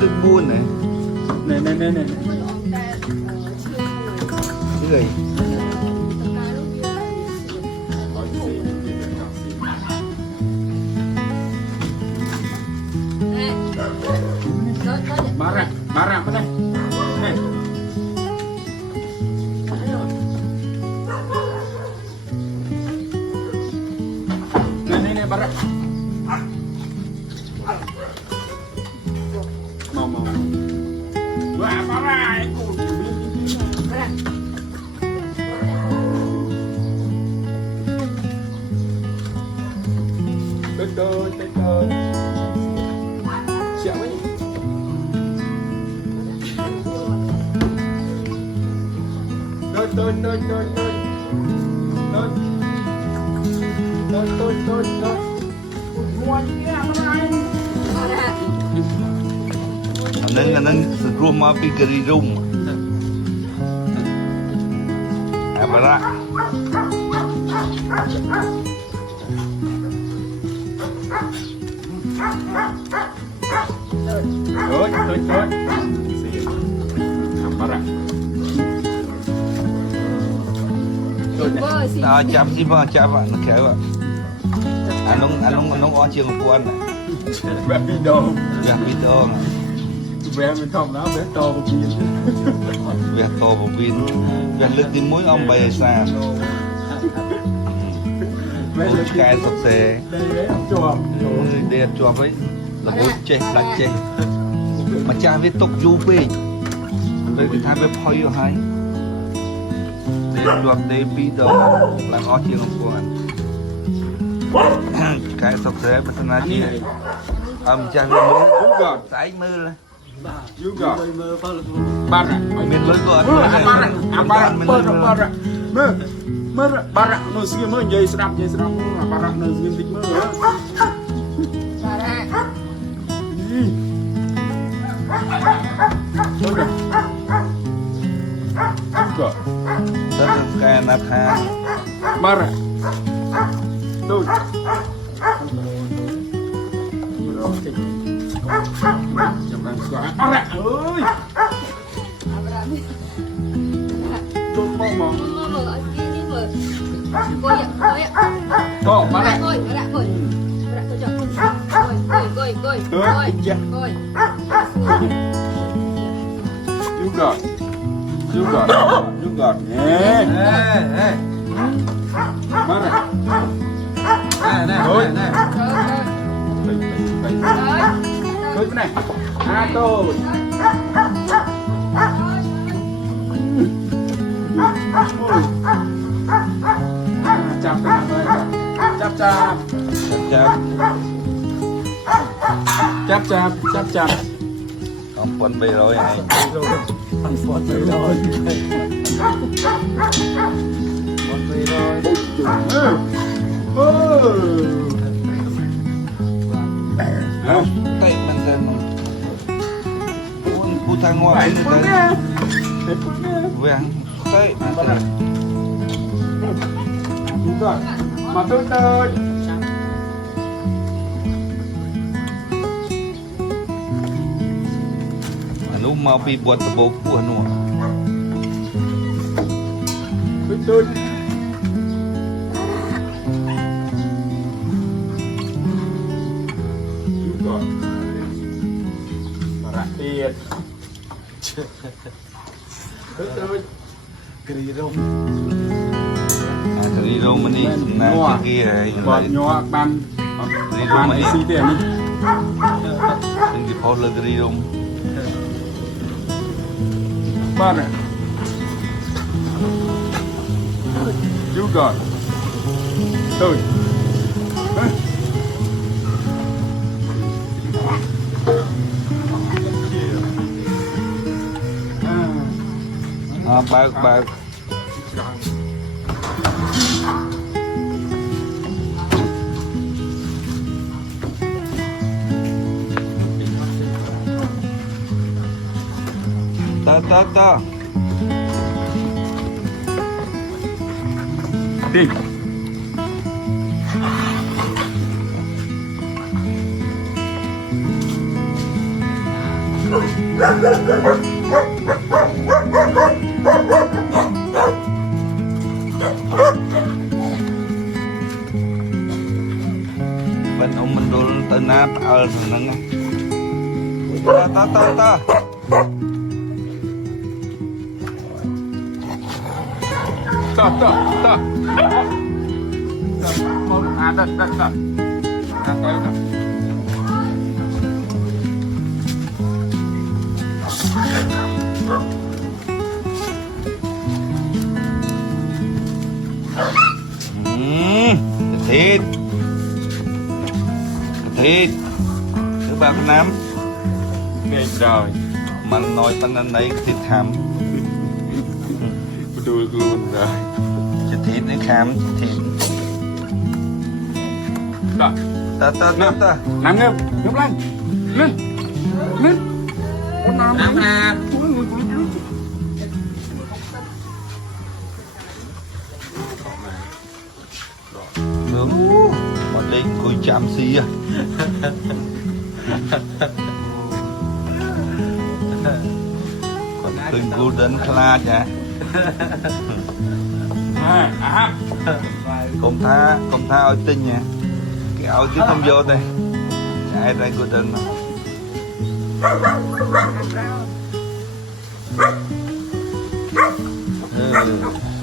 tôi buồn này này người barang apa nih? Ini barang. Mau. Wah, barang. Betul. Siapa ini? Tôi anh rumah pikir room apa lah Thôi apa lah chạm gì mà chạm bạn nó kéo ạ anh ó chiều của anh này bé video bé mình không đó bé to một pin việc to một pin việc lực thì mỗi ông bày xa một cái sập xe đẹp chuột ấy là bố chê đánh chê mà cha với tục du bì với cái thay với phơi ở hai chuột để bị đó là ó chiều của anh cái sập xe bên thân chi cha với mưa sải mưa lên juga barak mình lối gọi barak nó xưa mới dây sập barak nó xưa tích mơ juga rất cái nát hàng barak tuh barak ơi luôn mong có barak juga barak thôi cái này tôi chắp không quân bì rồi này quân bì rồi tay mình tên cô thang ngoại người ta vàng tay rồi mà tôi anu mau pi buat tebok buah nu betul juga perhatian betul kerirung kerirung ini nah kia buat nyoak ban kerirung ini sih dia nih tinggi pola kerirung mana juga tuh bạc ta đi bên ông mình đổ tới na ở thằng nắng ta Một đất đất đất. Tới đó. thịt thứ ba con năm Nghe rồi. mà nói tên anh ấy thịt hầm Đuôi luôn rồi. thịt nó khám thịt Đó. ta Nằm ngâm lên. Lên. Lên. Con nằm à. nướng mà đây cùi chạm xì à còn cùi golden class nha công tha ôi tinh nha cái ôi chứ không vô đây ai ra golden mà ừ.